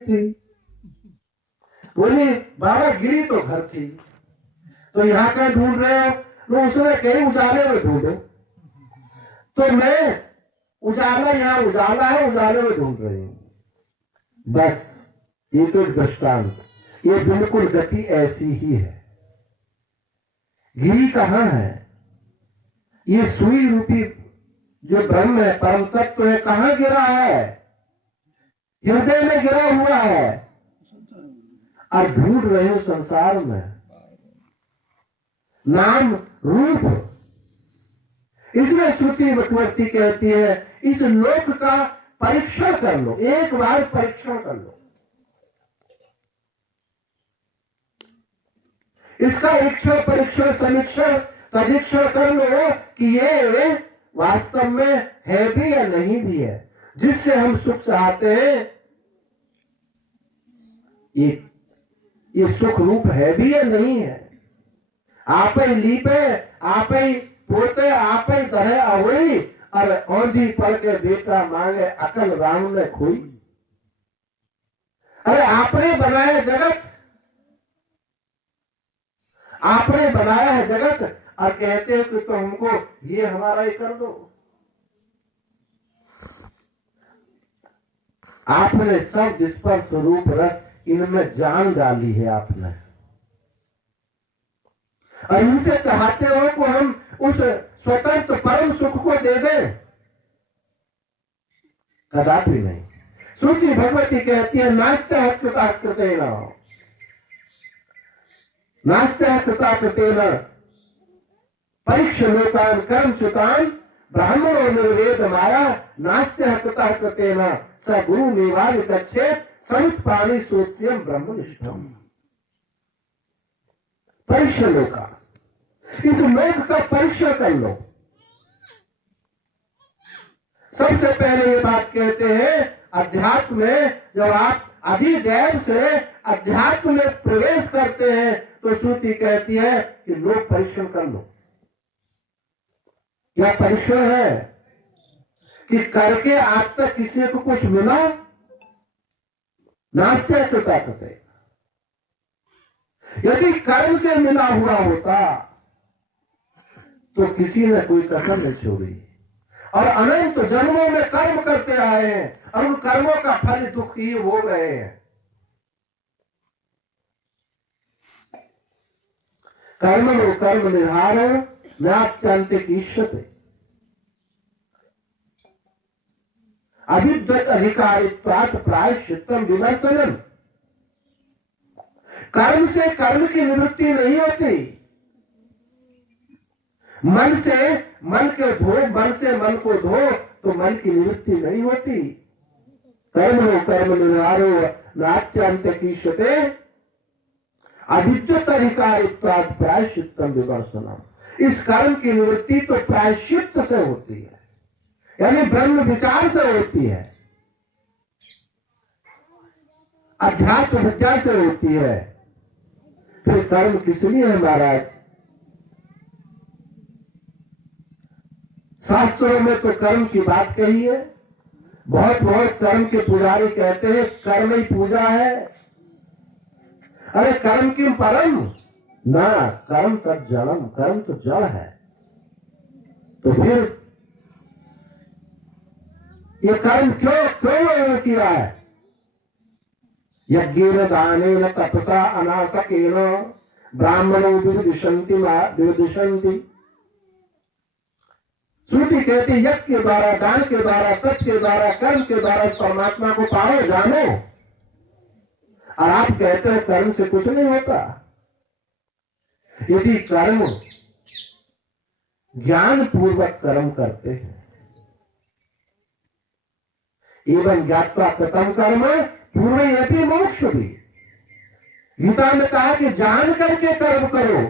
थी। बोले बाबा गिरी तो घर थी, तो यहाँ कहीं ढूंढ रहे हो? तो उसने कहीं उजाले में ढूंढो। तो मैं उजाला, यहाँ उजाला है, उजाले में ढूंढ रही हूँ। बस ये तो दृष्टांत, ये बिल्कुल गति ऐसी ही है। गिरी कहाँ है? ये सुई रूपी जो ब्रह्म है, परम तत्व है, कहाँ गिरा है? हृदय में गिरा हुआ है, और ढूंढ रहे हो संसार में नाम रूप। इसमें श्रुति वक्वर्ती कहती है इस लोक का परीक्षण कर लो, एक बार परीक्षण कर लो, इसका इक्षण परीक्षण समीक्षण परीक्षण कर लो कि ये वास्तव में है भी या नहीं भी है। जिससे हम सुख चाहते हैं ये सुख रूप है भी या नहीं है। आप ही लीपे, आप ही पोते, आप ही तरह अवई, और औंधी पढ़ के बेटा मांगे अकल राम ने खोई। अरे आपने बनाया जगत, आपने बनाया है जगत, और कहते हो कि तो हमको ये हमारा ही कर दो। आपने सब स्पर्श रूप रस इनमें जान डाली है आपने, और इनसे चाहते हो कि हम उस स्वतंत्र परम सुख को दे दें? कदापि नहीं। श्रुति भगवती कहती है नास्ते कृता कृतेन, नास्ते कृता कृतेन परीक्ष लोकान कर्म च्युतान ब्राह्मणो निर्वेद माया नास्ते कृता कृतेन स गुरु निवार्य गच्छेत् समित पाणी श्रोत्यम ब्रह्मनिष्ठम। परीक्ष लोका, इस लोक का परीक्षण कर लो। सबसे पहले ये बात कहते हैं अध्यात्म में जब आप अधिदैव से अध्यात्म में प्रवेश करते हैं तो श्रुति कहती है कि लोक परीक्षण कर लो। क्या परीक्षण है? कि करके आज तक किसी को कुछ मिला? नास्ते कृता कृते। यदि कर्म से मिला हुआ होता तो किसी ने कोई कसर नहीं छोड़ी, और अनंत जन्मों में कर्म करते आए हैं और उन कर्मों का फल दुख ही भोग रहे हैं। कर्म कर्म निहार नात्यंतिक ईश्वते अभिद्वत अधिकारित्वात् प्रायश्चित्तम विमर्शनम। कर्म से कर्म की निवृत्ति नहीं होती। मन से मन के धो, मन से मन को धो तो मन की निवृत्ति नहीं होती। कर्म निहारो नात्यंतिक ईश्वते अभिद्वत अधिकारित्वात् प्रायश्चित्तम विमर्शनम। इस कर्म की निवृत्ति तो प्रायश्चित्त से होती है, यानी ब्रह्म विचार से होती है, अध्यात्म विद्या से होती है। फिर कर्म किस लिए है महाराज? शास्त्रों में तो कर्म की बात कही है। बहुत बहुत कर्म के पुजारी कहते हैं कर्म ही पूजा है। अरे कर्म किम परम ना, कर्म तब जड़म, कर्म तो जड़ है। तो फिर ये कर्म क्यों किया है? यज्ञेन दानेन तपसा अनासकेन ब्राह्मणो विदिशन्ति। श्रुति कहती यज्ञ के द्वारा, दान के द्वारा, तप के द्वारा, कर्म के द्वारा परमात्मा को पाओ, जानो। और आप कहते हो कर्म से कुछ नहीं होता। यदि कर्म ज्ञान पूर्वक कर्म करते हैं, एवं ज्ञात्वा कृतं कर्म पूर्वयति मोक्ष भी। गीता में कहा कि जान करके कर्म करो।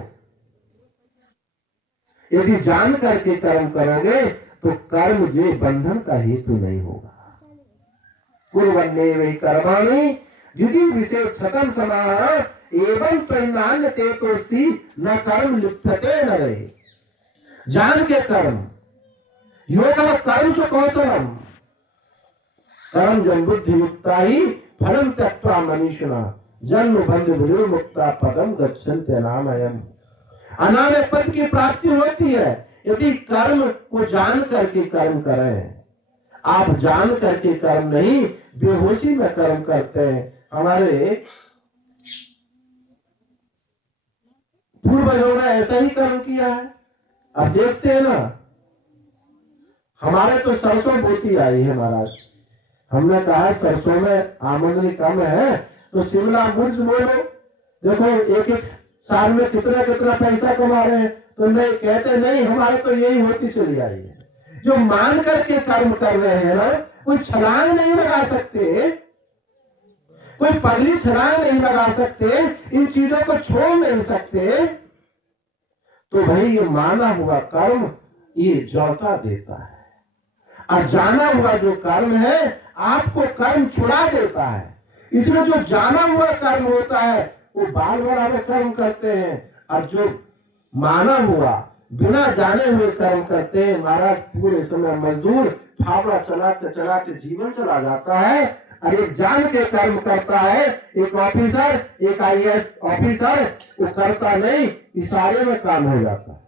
यदि जान करके कर्म करोगे तो कर्म जो बंधन का हेतु नहीं होगा। कुर्वन्ने वै कर्माणि यदि विशेष क्षतम समाह एवं परिणाम तेतोस्ति न कर्म लिप्यते न रहे। जान के कर्म, योग कर्म सु कौशलम, कर्म जन बुद्धि युक्ता ही फलम त्यक्त्वा कर्ता मनीषिणा जन्म बंध मुक्ता पदम गच्छन्ति अनामयम्। अनामय पद की प्राप्ति होती है यदि कर्म को जान करके कर्म करें। आप जान करके कर्म नहीं, बेहोशी में कर्म करते हैं। हमारे पूर्वजों ने ऐसा ही कर्म किया है। अब देखते हैं ना, हमारे तो सरसों बोती आई है महाराज। हमने कहा सरसों में आमदनी कम है तो शिमला मिर्च बोलो। देखो एक एक साल में कितना कितना पैसा कमा रहे हैं। तो नहीं कहते, नहीं हमारे तो यही होती चली आई है। जो मान करके कर्म कर रहे हैं ना, कोई छलांग नहीं लगा सकते, कोई पगली छलांग नहीं लगा सकते, इन चीजों को छोड़ नहीं सकते। तो भाई ये माना हुआ कर्म ये जौता देता है, और जाना हुआ जो कर्म है आपको कर्म छुड़ा देता है। इसलिए जो जाना हुआ कर्म होता है वो बाल बराबर कर्म करते हैं, और जो माना हुआ बिना जाने हुए कर्म करते हैं महाराज पूरे समय मजदूर फावड़ा चलाते चलाते जीवन चला जाता है। और एक जान के कर्म करता है, एक ऑफिसर, एक आईएएस ऑफिसर, वो करता नहीं, इशारे में काम हो जाता है।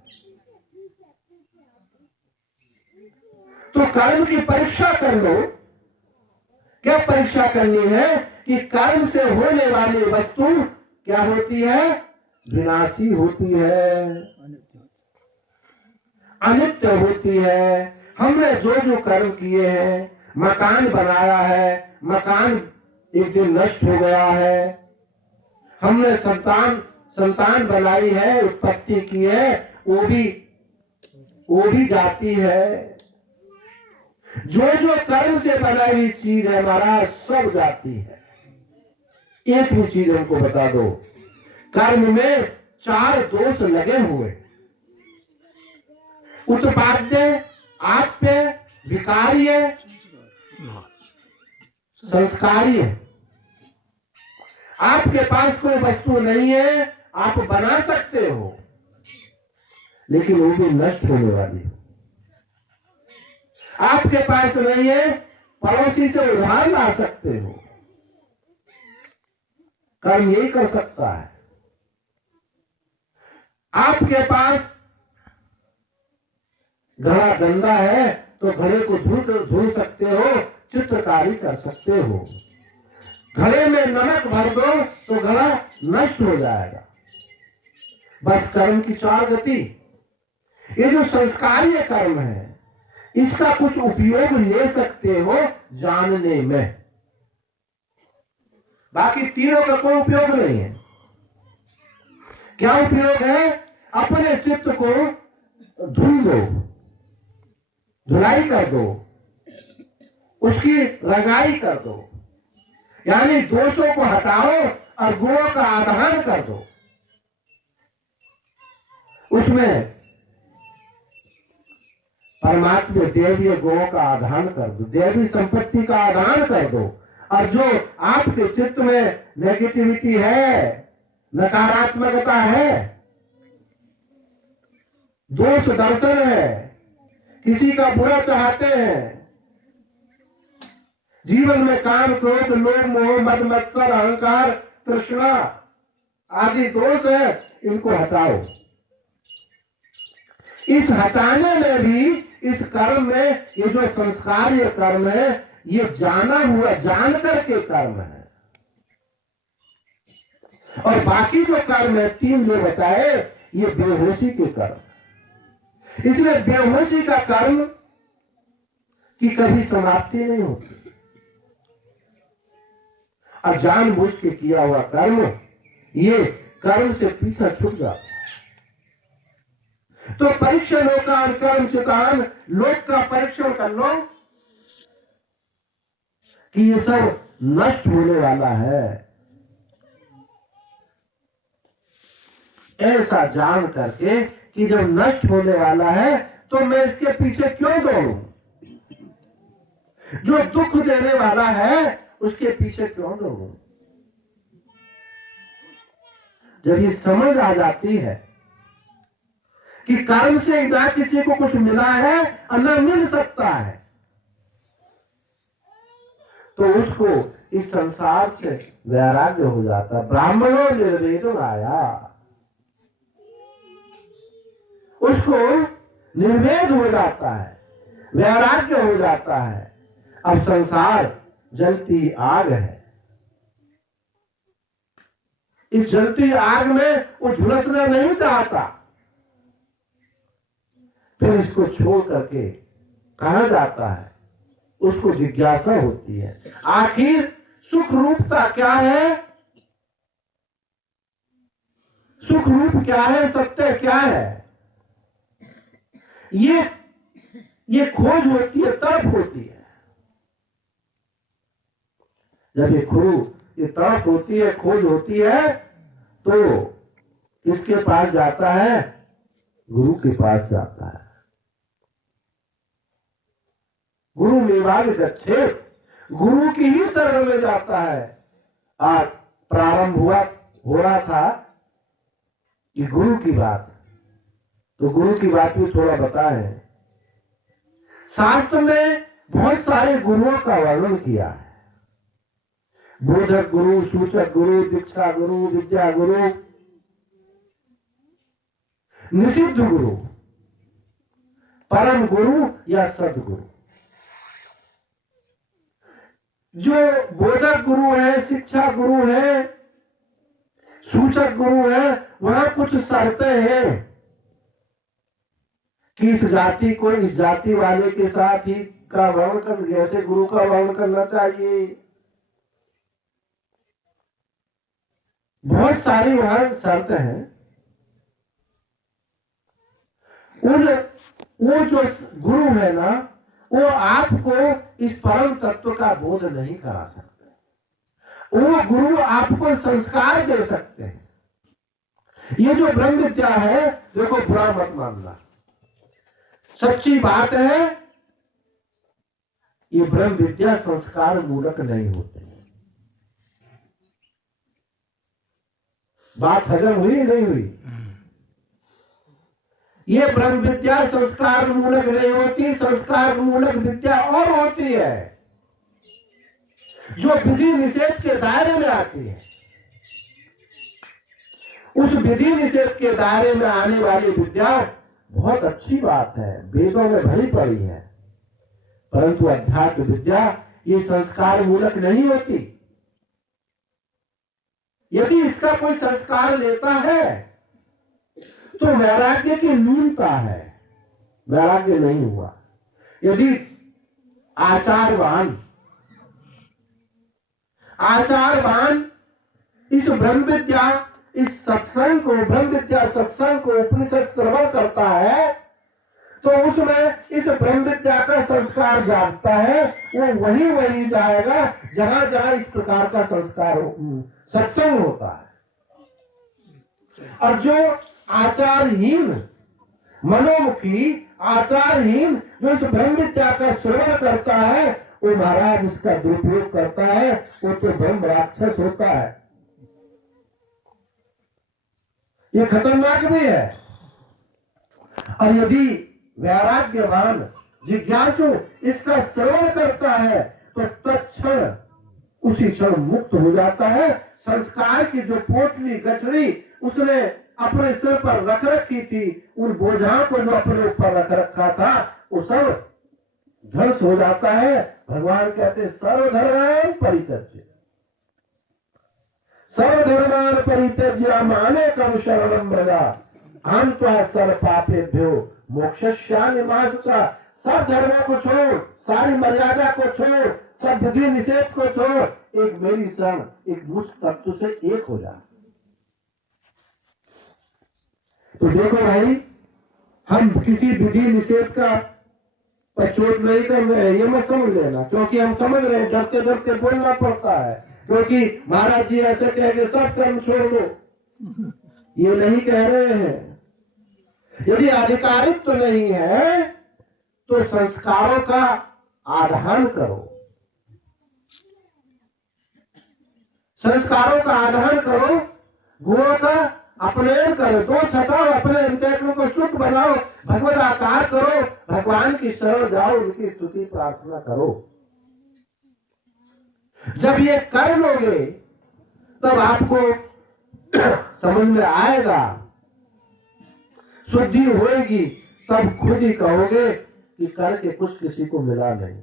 तो कर्म की परीक्षा कर लो। क्या परीक्षा करनी है कि कर्म से होने वाली वस्तु क्या होती है? विनाशी होती है, अनित्य होती है। हमने जो जो कर्म किए हैं, मकान बनाया है, मकान एक दिन नष्ट हो गया है। हमने संतान बनाई है, उत्पत्ति की है, वो भी जाती है। जो जो कर्म से बनाई हुई चीज है महाराज सब जाती है। एक भी चीज हमको बता दो, कर्म में 4 दोष लगे हुए, उत्पाद्य, आप्य, विकार्य, संस्कार्य। आपके पास कोई वस्तु नहीं है, आप बना सकते हो, लेकिन वो भी नष्ट होने वाली है। आपके पास नहीं है, पड़ोसी से उधार ला सकते हो। कर्म यही कर सकता है। आपके पास घड़ा गंदा है तो घड़े को धुल सकते हो, चित्रकारी कर सकते हो। घड़े में नमक भर दो तो घड़ा नष्ट हो जाएगा। बस कर्म की 4 गति। ये जो संस्कारीय कर्म है इसका कुछ उपयोग ले सकते हो जानने में, बाकी तीनों का कोई उपयोग नहीं है। क्या उपयोग है? अपने चित्त को धुल दो, धुलाई कर दो, उसकी रंगाई कर दो, यानी दोषों को हटाओ और गुणों का आधान कर दो। उसमें परमात्मा देवीय गुणों का आधान कर दो, देवी संपत्ति का आधान कर दो। और जो आपके चित्त में नेगेटिविटी है, नकारात्मकता है, दोष दर्शन है, किसी का बुरा चाहते हैं, जीवन में काम, क्रोध, लोभ, मोह, मद, मत्सर, अहंकार, तृष्णा आदि दोष है, इनको हटाओ। इस हटाने में भी, इस कर्म में, ये जो संस्कार्य कर्म है ये जाना हुआ, जान करके कर्म है। और बाकी जो कर्म है 3 जो बताए ये बेहोशी के कर्म। इसलिए बेहोशी का कर्म की कभी समाप्ति नहीं होती, और जानबूझ के किया हुआ कर्म ये कर्म से पीछा छूट जाता है। तो परीक्षा लोकान कर्म चितान, लोक का परीक्षण कर लो कि ये सब नष्ट होने वाला है। ऐसा जान करके कि जब नष्ट होने वाला है तो मैं इसके पीछे क्यों दौड़ूं? जो दुख देने वाला है उसके पीछे क्यों दौड़ूं? जब ये समझ आ जाती है कि कर्म से ना किसी को कुछ मिला है और न मिल सकता है, तो उसको इस संसार से वैराग्य हो जाता है। ब्राह्मणों निर्वेद आया, उसको निर्वेद हो जाता है, वैराग्य हो जाता है। अब संसार जलती आग है, इस जलती आग में वो झुलसना नहीं चाहता। फिर इसको छोड़ करके कहा जाता है, उसको जिज्ञासा होती है, आखिर सुख रूपता क्या है, सुख रूप क्या है, सत्य क्या है। ये खोज होती है, तड़प होती है। जब ये तड़प होती है, खोज होती है, तो किसके पास जाता है? गुरु के पास जाता है। गुरु मेवाग गच्छेत, गुरु की ही शरण में जाता है। आज प्रारंभ हो रहा था कि गुरु की बात, तो गुरु की बात भी थोड़ा बताएं। शास्त्र में बहुत सारे गुरुओं का वर्णन किया है। बोधक गुरु, सूचक गुरु, दीक्षा गुरु, विद्या गुरु, निषिद्ध गुरु, परम गुरु या सदगुरु। जो बोधक गुरु है, शिक्षा गुरु है, सूचक गुरु है, वहां कुछ शर्तें हैं कि इस जाति को इस जाति वाले के साथ ही का वर्णन कर, जैसे गुरु का वर्णन करना चाहिए। बहुत सारी वहां शर्त हैं। वो जो गुरु है ना, वो आपको इस परम तत्व का बोध नहीं करा सकते। वो गुरु आपको संस्कार दे सकते हैं। ये जो ब्रह्म विद्या है, देखो बुरा मत मानना, सच्ची बात है। ये ब्रह्म विद्या संस्कार मूलक नहीं होते। बात हजम हुई नहीं हुई? ये ब्रह्म विद्या संस्कार मूलक नहीं होती। संस्कार मूलक विद्या और होती है जो विधि निषेध के दायरे में आती है। उस विधि निषेध के दायरे में आने वाली विद्या बहुत अच्छी बात है, वेदों में भरी पड़ी है, परंतु अध्यात्म विद्या ये संस्कार मूलक नहीं होती। यदि इसका कोई संस्कार लेता है तो वैराग्य की न्यूनता है, वैराग्य नहीं हुआ। यदि आचारवान इस ब्रह्म विद्या, इस सत्संग को, ब्रह्म विद्या सत्संग को, उपनिषद श्रवण करता है, तो उसमें इस ब्रह्म विद्या का संस्कार जागता है। वो वही जाएगा जहां जहां इस प्रकार का संस्कार सत्संग होता है। और जो आचारहीन, मनोमुखी, आचारहीन जो इस ब्रह्म विद्या का श्रवण करता है, वो महाराज इसका दुरुपयोग करता है, वो तो ब्रह्म राक्षस होता है। ये खतरनाक भी है। और यदि वैराग्यवान जिज्ञासु इसका श्रवण करता है तो तत्क्षण उसी क्षण मुक्त हो जाता है। संस्कार की जो पोटली गठरी उसने अपने सिर पर रख रखी थी, उन बोझों को जो अपने ऊपर रख रखा था, वो सब ध्वंस हो जाता है। भगवान कहते सर्वधर्मान् परित्यज्य, सर्वधर्मान् परित्यज्य मामेकं शरणं व्रज अहं त्वा सर्व पापेभ्यो मोक्षयिष्यामि मा शुचा। सब धर्मों को छोड़, सारी मर्यादा को छोड़, सब विधि निषेध को छोड़, एक मेरी शरण, एक मुझ तत्व से एक हो जा। तो देखो भाई, हम किसी विधि निषेध का चोट नहीं कर रहे हैं, ये मत समझ लेना, क्योंकि हम समझ रहे हैं डरते डरते बोलना पड़ता है, क्योंकि महाराज जी ऐसे कह के सब कर्म छोड़ दो, ये नहीं कह रहे हैं। यदि अधिकारित्व तो नहीं है तो संस्कारों का आधान करो, संस्कारों का आधान करो, गुणों का अपनयन करो, दोष हटाओ, अपने अंतःकरण को शुद्ध बनाओ, भगवत आकार करो, भगवान की शरण जाओ, उनकी स्तुति प्रार्थना करो। जब ये कर लोगे तब आपको समझ में आएगा, शुद्धि होएगी, तब खुद ही कहोगे कि करके कुछ किसी को मिला नहीं,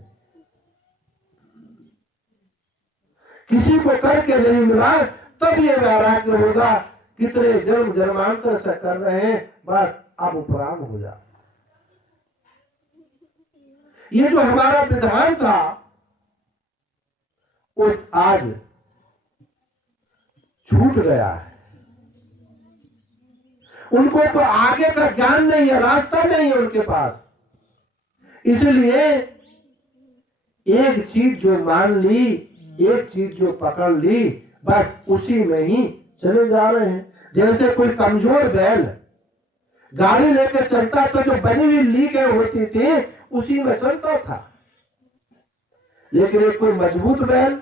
किसी को करके नहीं मिला, तब ये वैराग्य होगा। कितने जन्म जन्मांतर से कर रहे हैं, बस अब उपराम हो जा। ये जो हमारा विधान था वो आज छूट गया है। उनको तो आगे का ज्ञान नहीं है, रास्ता नहीं है उनके पास। इसलिए एक चीज जो मान ली, एक चीज जो पकड़ ली, बस उसी में ही चले जा रहे हैं। जैसे कोई कमजोर बैल गाड़ी लेकर चलता तो जो बनी हुई लीकें होती थी उसी में चलता था, लेकिन एक कोई मजबूत बैल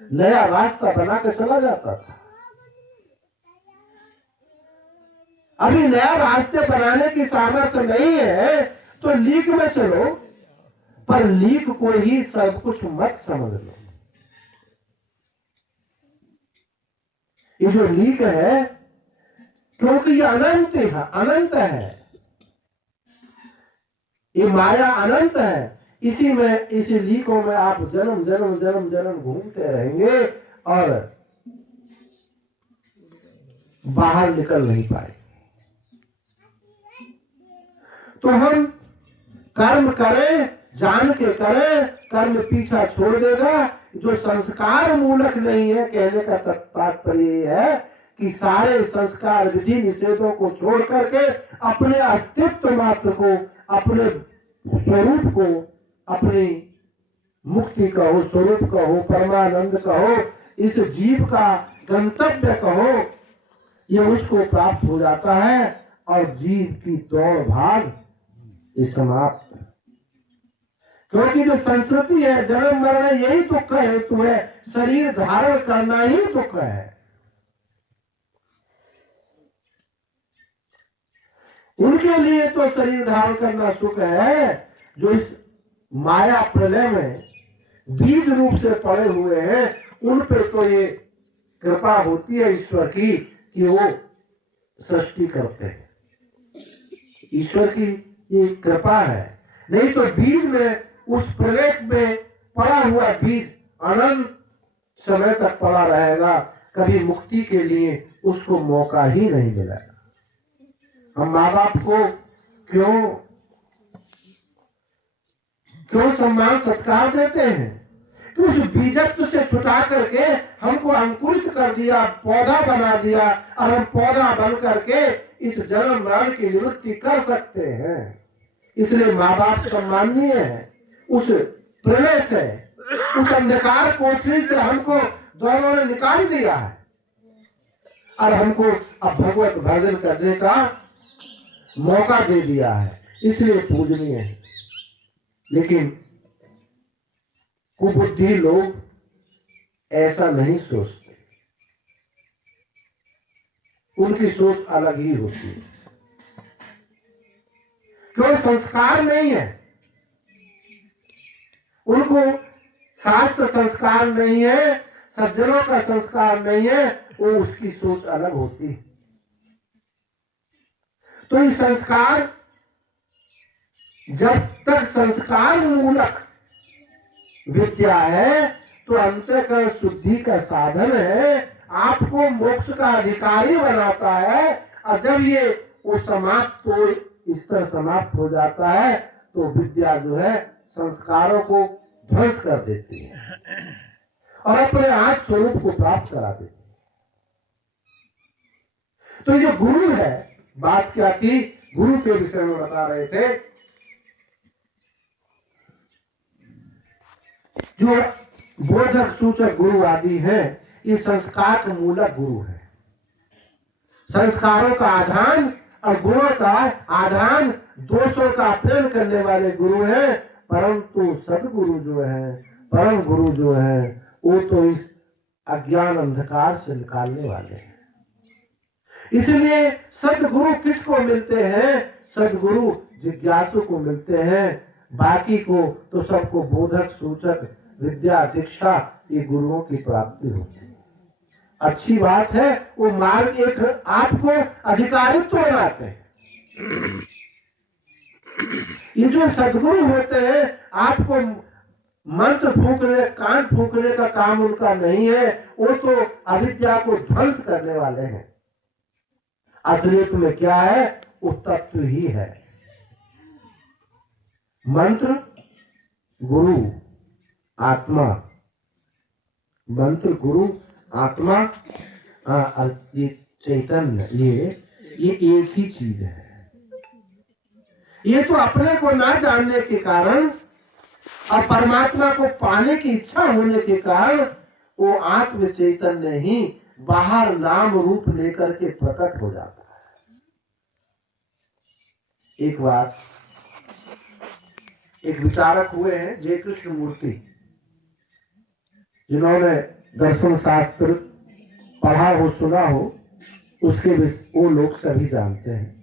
नया रास्ता बनाकर चला जाता था। अभी नया रास्ते बनाने की सामर्थ्य नहीं है तो लीक में चलो, पर लीक को ही सब कुछ मत समझ लो। ये जो लीक है, क्योंकि ये अनंत है, अनंत है, ये माया अनंत है। इसी में, इसी लीकों में आप जन्म जन्म जन्म जन्म घूमते रहेंगे और बाहर निकल नहीं पाए। तो हम कर्म करें, जान के करें, कर्म पीछा छोड़ देगा। जो संस्कार मूलक नहीं है, कहने का तात्पर्य है कि सारे संस्कार विधि निषेधों को छोड़ करके अपने अस्तित्व मात्र को, अपने स्वरूप को, अपनी मुक्ति कहो, स्वरूप कहो, परमानंद कहो, इस जीव का गंतव्य कहो, ये उसको प्राप्त हो जाता है और जीव की दौड़ भाग ये समाप्त। क्योंकि जो संस्कृति है, जन्म मरण यही दुख का हेतु है, शरीर धारण करना ही दुख है। उनके लिए तो शरीर धारण करना सुख है जो इस माया प्रलय में बीज रूप से पड़े हुए हैं। उन पे तो ये कृपा होती है ईश्वर की कि वो सृष्टि करते हैं। ईश्वर की ये कृपा है, नहीं तो बीज में, उस प्रलय में पड़ा हुआ बीज अनंत समय तक पड़ा रहेगा, कभी मुक्ति के लिए उसको मौका ही नहीं मिलेगा। हम माँ बाप को क्यों सम्मान सत्कार देते हैं कि उस बीजत्व से छुटा करके हमको अंकुरित कर दिया, पौधा बना दिया, और हम पौधा बन करके इस जन्म मरण की निवृत्ति कर सकते हैं। इसलिए माँ बाप सम्माननीय है। उस प्रलय से, उस अंधकार कोठरी से हमको दोनों ने निकाल दिया है और हमको अब भगवत भजन करने का मौका दे दिया है, इसलिए पूजनीय है। लेकिन कुबुद्धि लोग ऐसा नहीं सोचते, उनकी सोच अलग ही होती है। क्यों? संस्कार नहीं है उनको, शास्त्र संस्कार नहीं है, सज्जनों का संस्कार नहीं है, वो उसकी सोच अलग होती है। तो ये संस्कार, जब तक संस्कार मूलक विद्या है तो अंतःकरण शुद्धि का साधन है, आपको मोक्ष का अधिकारी बनाता है। और जब ये वो समाप्त हो, इस तरह समाप्त हो जाता है तो विद्या जो है संस्कारों को ध्वंस कर देती है और अपने आप स्वरूप को प्राप्त करा देती है। तो ये गुरु है, बात क्या थी, गुरु के विषय में बता रहे थे। जो बोधक सूचक गुरु आदि है, ये संस्कार का मूलक गुरु है। संस्कारों का आधान और गुणों का आधान, दोषों का अपहरण करने वाले गुरु हैं। परंतु सदगुरु जो है, परम गुरु जो है, वो तो इस अज्ञान अंधकार से निकालने वाले हैं। इसलिए सदगुरु किसको मिलते हैं? सदगुरु जिज्ञासु को मिलते हैं। बाकी को तो सबको बोधक सूचक विद्या दीक्षा ये गुरुओं की प्राप्ति होती है। अच्छी बात है, वो मार्ग एक आपको अधिकारित्व बनाते हैं। ये जो सदगुरु होते हैं, आपको मंत्र फूकने कान फूकने का काम उनका नहीं है, वो तो अविद्या को ध्वंस करने वाले हैं। असलियत में क्या है, वो तत्व ही है। मंत्र गुरु आत्मा, मंत्र गुरु आत्मा ये चैतन्य, ये एक ही चीज है। ये तो अपने को ना जानने के कारण और परमात्मा को पाने की इच्छा होने के कारण वो आत्म चैतन्य ही बाहर नाम रूप लेकर के प्रकट हो जाता है। एक बार एक विचारक हुए हैं जय कृष्ण मूर्ति, जिन्होंने दर्शन शास्त्र पढ़ा हो सुना हो, उसके वो लोग सभी जानते हैं।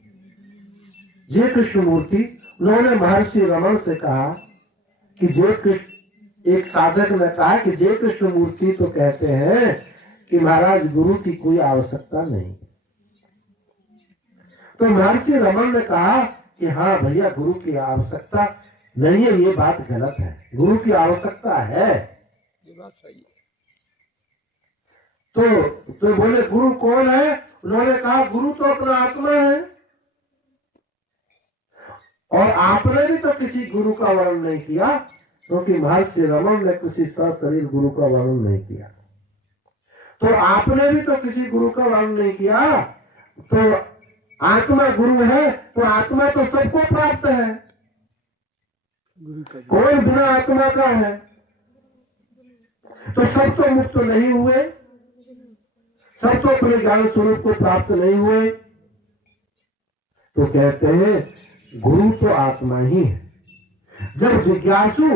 जय कृष्ण मूर्ति, उन्होंने महर्षि रमन से कहा कि जय कृष्ण, एक साधक ने कहा कि जय कृष्ण मूर्ति तो कहते हैं कि महाराज गुरु की कोई आवश्यकता नहीं। तो महर्षि रमन ने कहा कि हाँ भैया, गुरु की आवश्यकता नहीं है, ये बात गलत है, गुरु की आवश्यकता है, ये बात सही है। तो बोले गुरु कौन है? उन्होंने कहा गुरु तो अपना आत्मा है, और आपने भी तो किसी गुरु का वर्णन नहीं किया, क्योंकि महर्षि रमन ने किसी सशरीर गुरु का वर्णन नहीं किया। तो आपने भी तो किसी गुरु का वर्णन नहीं किया, तो आत्मा गुरु है, तो आत्मा तो सबको प्राप्त है, कौन बिना आत्मा का है? तो सब तो मुक्त नहीं हुए, सब तो अपने ज्ञान स्वरूप को प्राप्त नहीं हुए। तो कहते हैं गुरु तो आत्मा ही है। जब जिज्ञासु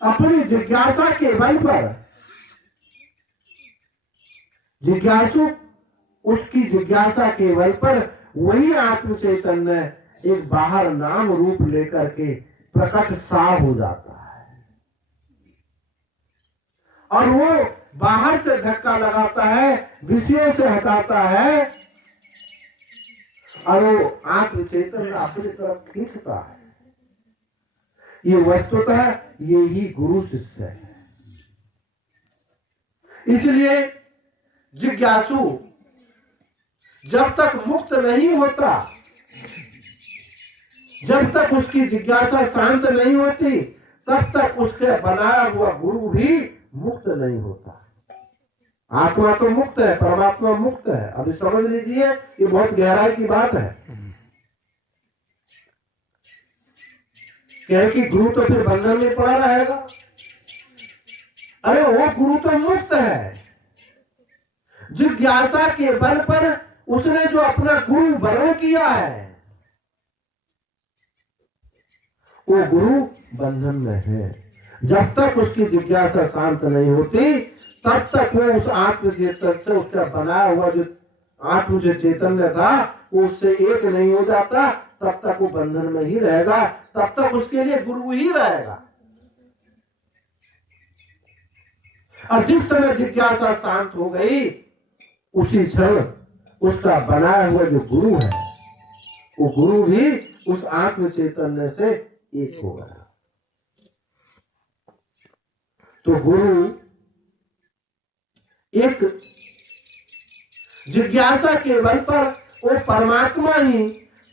अपनी जिज्ञासा के बल पर, जिज्ञासु उसकी जिज्ञासा के बल पर वही आत्म चैतन्य एक बाहर नाम रूप लेकर के प्रकट सा हो जाता है, और वो बाहर से धक्का लगाता है, विषयों से हटाता है, और वो आत्म चैतन्य अपनी तरफ खींचता है। ये वस्तुतः ये ही गुरु शिष्य है। इसलिए जिज्ञासु जब तक मुक्त नहीं होता, जब तक उसकी जिज्ञासा शांत नहीं होती, तब तक उसके बनाया हुआ गुरु भी मुक्त नहीं होता। आत्मा तो मुक्त है, परमात्मा मुक्त है। अभी समझ लीजिए, ये बहुत गहराई की बात है। कहे कि गुरु तो फिर बंधन में पड़ा रहेगा। अरे वो गुरु तो मुक्त है, जिज्ञासा के बल पर उसने जो अपना गुरु वर्ण किया है, वो गुरु बंधन में है। जब तक उसकी जिज्ञासा शांत नहीं होती, तब तक वो उस आत्म चेतन से, उसका बनाया हुआ जो आत्म जो चैतन्य था, वो उससे एक नहीं हो जाता, तब तक वो बंधन में ही रहेगा, तब तक उसके लिए गुरु ही रहेगा। और जिस समय जिज्ञासा शांत हो गई, उसी क्षण उसका बनाया हुआ जो गुरु है, वो गुरु भी उस आत्म चैतन्य से एक हो गया। तो गुरु एक जिज्ञासा के बल पर वो परमात्मा ही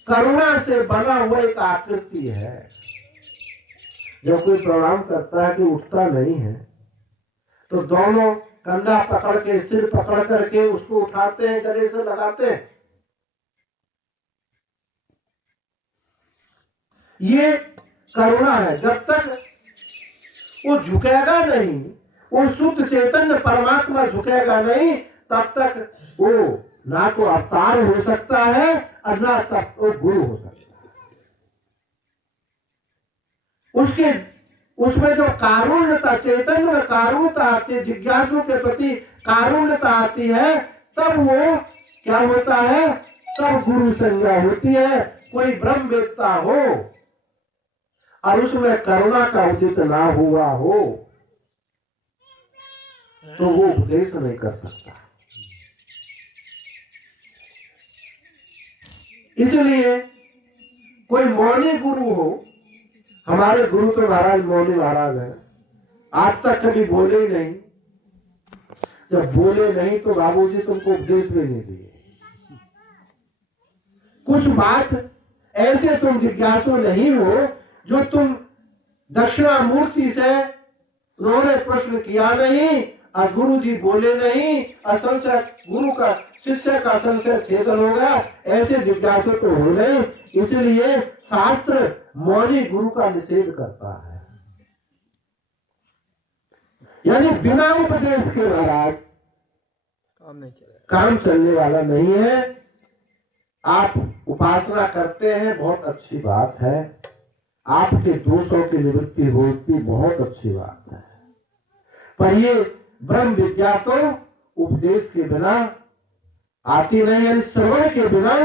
करुणा से बना हुआ एक आकृति है। जब कोई प्रणाम करता है कि उठता नहीं है, तो दोनों कंधा पकड़ के, सिर पकड़ करके उसको उठाते हैं, गले से लगाते हैं। ये करुणा है। जब तक वो झुकेगा नहीं, वो शुद्ध चैतन्य परमात्मा झुकेगा नहीं, तब तक वो ना तो अवतार हो सकता है और ना तक वो गुरु हो सकता है। उसके उसमें जो कारुण्यता, चैतन्य में कारुण्यता आती है, जिज्ञासु के प्रति कारुण्यता आती है, तब वो क्या होता है, तब गुरु संज्ञा होती है। कोई ब्रह्मवेत्ता हो और उसमें करुणा का उदित ना हुआ हो, तो वो उपदेश नहीं कर सकता। इसलिए कोई मौनी गुरु हो, हमारे गुरु तो महाराज मौनी महाराज है, आज तक कभी बोले ही नहीं। जब बोले नहीं तो बाबूजी तुमको उपदेश भी नहीं दिए। कुछ बात ऐसे तुम जिज्ञासु नहीं हो जो तुम दक्षिणामूर्ति से उन्होंने प्रश्न किया नहीं और गुरु जी बोले नहीं, असंशय गुरु का शिष्य का संशय छेदन होगा, ऐसे जिज्ञासु तो हो नहीं। इसलिए शास्त्र मौनी गुरु का निषेध करता है। यानी बिना उपदेश के महाराज काम चलने वाला नहीं है। आप उपासना करते हैं, बहुत अच्छी बात है, आपके दोषों की निवृत्ति होती, बहुत अच्छी बात है, पर ये ब्रह्म विद्या तो उपदेश के बिना आती नहीं। यानी श्रवण के बिना,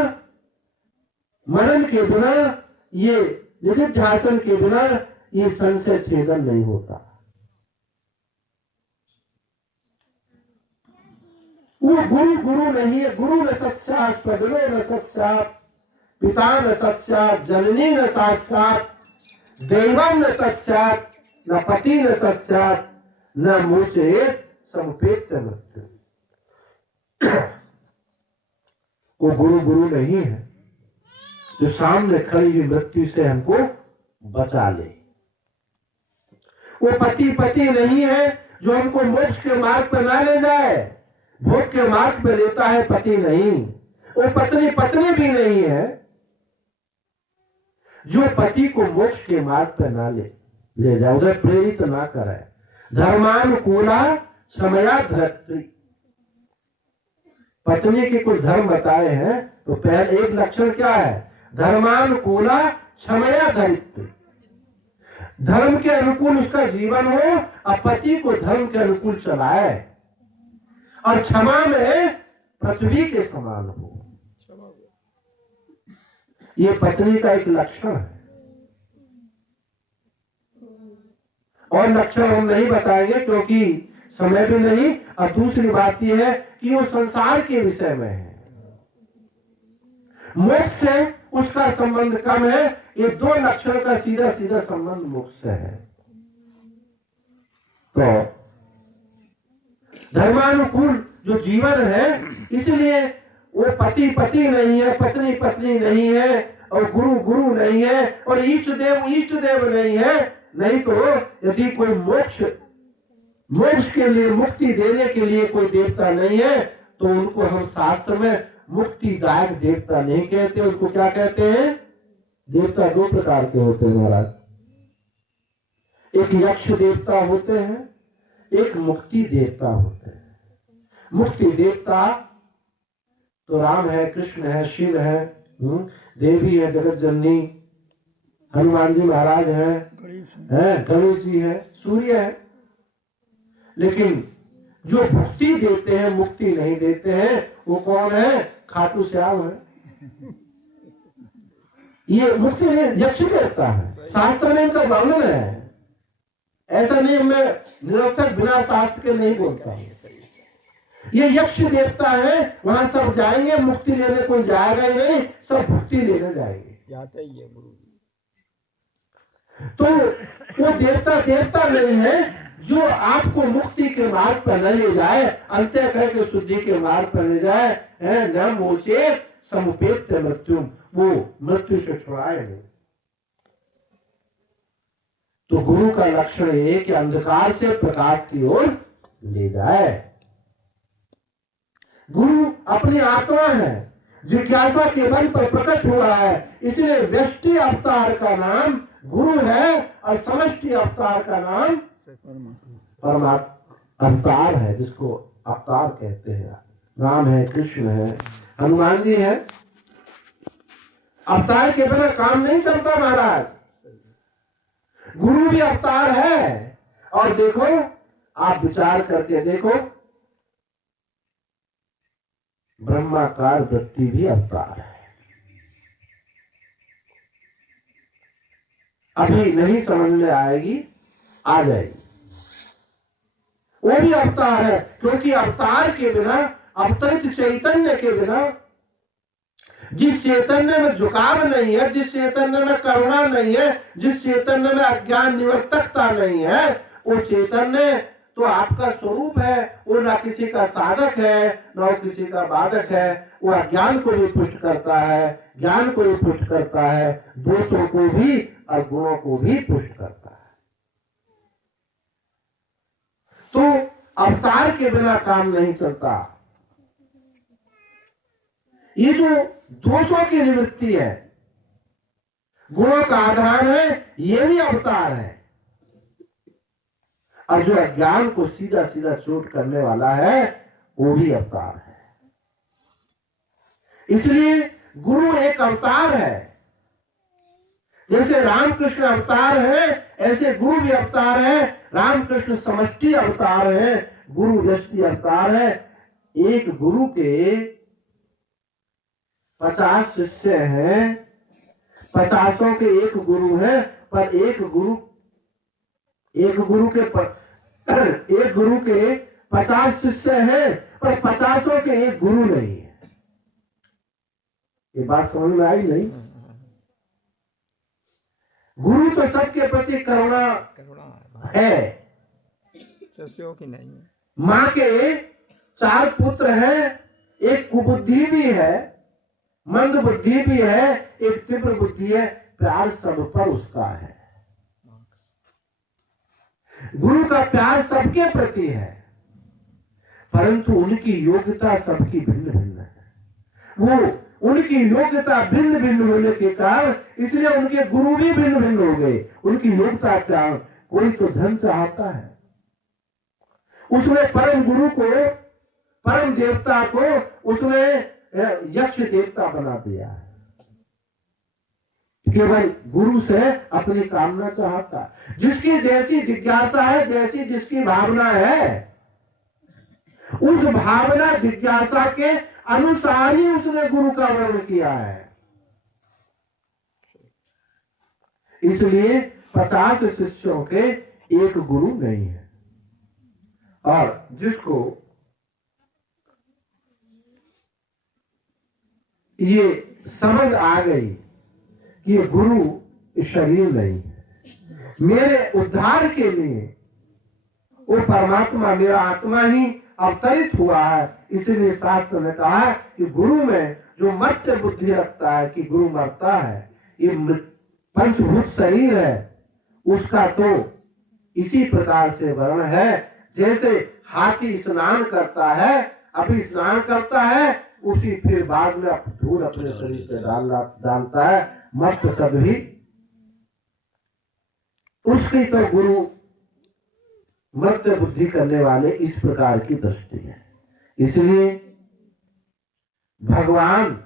मनन के बिना, ये निधिध्यासन के बिना ये संशय छेदन नहीं होता। वो गुरु गुरु नहीं है। गुरु न सस्यात् स्वजनो न सस्यात्, पिता न सस्यात्, जननी न साक्षात्, दैवं न तस्यात्, न पति न सस्यात्, न मोचयेत् समुपेत्य मृत्यु। वो गुरु गुरु नहीं है जो सामने खड़ी हुई मृत्यु से हमको बचा ले। वो पति पति नहीं है जो हमको मोक्ष के मार्ग पर ना ले जाए, भोग के मार्ग पे लेता है, पति नहीं। वो पत्नी पत्नी भी नहीं है जो पति को मोक्ष के मार्ग पे ना ले जाए, उधर प्रेरित ना करे। धर्मानुकूला क्षमया धृत्री, पत्नी के कुछ धर्म बताए हैं तो पहले एक लक्षण क्या है? धर्मानुकूला क्षमया धरित्री, धर्म के अनुकूल उसका जीवन हो और पति को धर्म के अनुकूल चलाए, और क्षमा में पृथ्वी के समान हो। ये पत्नी का एक लक्षण है। और लक्षण हम नहीं बताएंगे क्योंकि समय भी नहीं, और दूसरी बात यह है कि वो संसार के विषय में है, मोक्ष से उसका संबंध कम है। ये दो लक्षण का सीधा सीधा संबंध मोक्ष से है। तो धर्मानुकूल जो जीवन है, इसलिए वो पति पति नहीं है, पत्नी पत्नी नहीं है, और गुरु गुरु नहीं है, और इष्ट देव नहीं है। नहीं तो यदि कोई मोक्ष के लिए, मुक्ति देने के लिए कोई देवता नहीं है तो उनको हम शास्त्र में मुक्तिदायक देवता नहीं कहते। उनको क्या कहते हैं? देवता दो प्रकार के होते हैं महाराज, एक यक्ष देवता होते हैं, एक मुक्ति देवता होते हैं। मुक्ति देवता तो राम है, कृष्ण है, शिव है, देवी है, जगत जननी, हनुमान जी महाराज हैं, गणेश जी है, सूर्य है। लेकिन जो मुक्ति देते हैं, मुक्ति नहीं देते हैं, वो कौन है? खाटू श्याम है। ये मुक्ति नहीं, यक्ष देवता है, शास्त्र में इनका वर्णन है। ऐसा नहीं मैं निरर्थक बिना शास्त्र के नहीं बोलता हूं। ये यक्ष देवता है, वहां सब जाएंगे, मुक्ति लेने कोई जाएगा ही नहीं, सब मुक्ति लेने जाएंगे, जाते ही है गुरु। तो वो देवता नहीं है जो आपको मुक्ति के मार्ग पर न ले जाए, अंतःकरण के शुद्धि के मार्ग पर ले जाए, है न मोचेत समुपेत्य मृत्यु, वो मृत्यु से छुड़ाए नहीं। तो गुरु का लक्षण ये कि अंधकार से प्रकाश की ओर ले जाए। गुरु अपनी आत्मा है, जिज्ञासा के बल पर प्रकट हुआ है, इसलिए व्यष्टि अवतार का नाम गुरु है और समष्टि अवतार का नाम परमात्मा अवतार है, जिसको अवतार कहते हैं। राम है, कृष्ण है, हनुमान जी है। अवतार के बिना काम नहीं चलता महाराज। गुरु भी अवतार है। और देखो, आप विचार करके देखो, ब्रह्माकार वृत्ति भी अवतार है। अभी नहीं समझ में आएगी, आ जाएगी। वो भी अवतार है, क्योंकि अवतार के बिना, अवतरित चैतन्य के बिना, जिस चैतन्य में झुकाव नहीं है, जिस चैतन्य में करुणा नहीं है, जिस चैतन्य में अज्ञान निवर्तकता नहीं है, वो चैतन्य तो आपका स्वरूप है। वो ना किसी का साधक है, ना वो किसी का बाधक है। वो अज्ञान को भी पुष्ट करता है, ज्ञान को भी पुष्ट करता है, दोषों को भी और गुणों को भी पुष्ट करता है। तो अवतार के बिना काम नहीं चलता। ये जो दोषों की निवृत्ति है, गुणों का आधार है, ये भी अवतार है। और जो अज्ञान को सीधा सीधा चोट करने वाला है, वो भी अवतार है। इसलिए गुरु एक अवतार है। जैसे रामकृष्ण अवतार है, ऐसे गुरु भी अवतार है। रामकृष्ण समष्टि अवतार है, गुरु व्यष्टि अवतार है। एक गुरु के 50 शिष्य हैं, 50 के एक गुरु है, पर एक गुरु के 50 शिष्य हैं, पर 50 के एक गुरु नहीं है। ये बात समझ में आई नहीं? गुरु तो सबके प्रति करुणा है, शिष्यों की नहीं है। माँ के 4 पुत्र हैं, एक कुबुद्धि भी है, मंद बुद्धि भी है, एक तीव्र बुद्धि है। प्यार सब पर उसका है। गुरु का प्यार सबके प्रति है, परंतु उनकी योग्यता सबकी भिन्न भिन्न है। वो उनकी योग्यता भिन्न भिन्न होने के कारण इसलिए उनके गुरु भी भिन्न भिन्न हो गए। उनकी योग्यता क्या? कोई तो धन चाहता है, उसने परम गुरु को, परम देवता को उसने यक्ष देवता बना दिया है। केवल गुरु से अपनी कामना चाहता है। जिसकी जैसी जिज्ञासा है, जैसी जिसकी भावना है, उस भावना जिज्ञासा के अनुसार ही उसने गुरु का वर्ण किया है। इसलिए 50 शिष्यों के एक गुरु नहीं है। और जिसको ये समझ आ गई कि ये गुरु शरीर नहीं है, मेरे उद्धार के लिए वो परमात्मा मेरा आत्मा ही अवतरित हुआ है। इसलिए शास्त्र ने कहा कि गुरु में जो मर्त्य बुद्धि रखता है कि गुरु मरता है, ये पंचभूत शरीर है, उसका तो इसी प्रकार से वर्ण है। जैसे हाथी स्नान करता है, अभी स्नान करता है, उसी फिर बाद में धूल अपने शरीर पे डालता है। मत सब भी उसकी तो गुरु मृत्य बुद्धि करने वाले इस प्रकार की दृष्टि है। इसलिए भगवान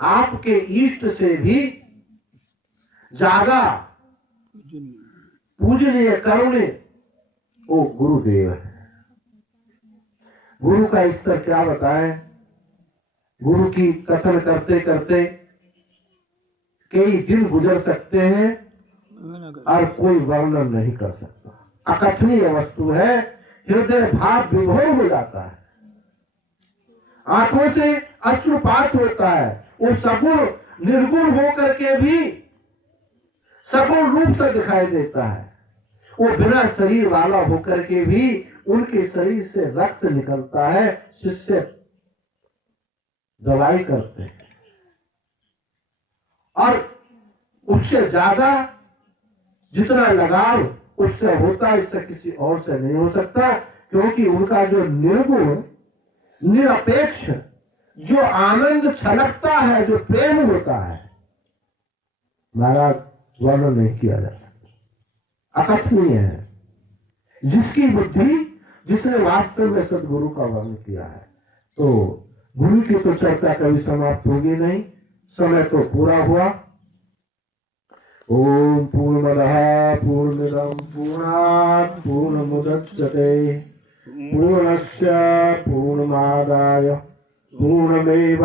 आपके इष्ट से भी ज्यादा पूजनीय करुणे वो गुरुदेव है। गुरु का स्तर क्या बताएं? गुरु की कथन करते करते कई दिन गुजर सकते हैं और कोई वर्णन नहीं कर सकता। अकथनीय वस्तु है, हृदय भाव विभोर हो जाता है, आंखों से अश्रुपात होता है। वो सगुण निर्गुण होकर के भी सगुण रूप से दिखाई देता है। वो बिना शरीर वाला होकर के भी उनके शरीर से रक्त निकलता है। शिष्य दवाई करते हैं और उससे ज्यादा जितना लगाव उससे होता है, इससे किसी और से नहीं हो सकता। क्योंकि उनका जो निर्गुण निरपेक्ष जो आनंद छलकता है, जो प्रेम होता है, महाराज वर्णन नहीं किया जा सकता, अकथनीय है। जिसकी बुद्धि, जिसने वास्तव में सदगुरु का वर्णन किया है। तो गुरु की तो चर्चा कभी समाप्त होगी नहीं, समय तो पूरा हुआ। ओम पूर्णमदः पूर्णमिदं पूर्णात् पूर्णमुदच्यते पूर्णस्य पूर्णमादाय पूर्णमेवावशिष्यते।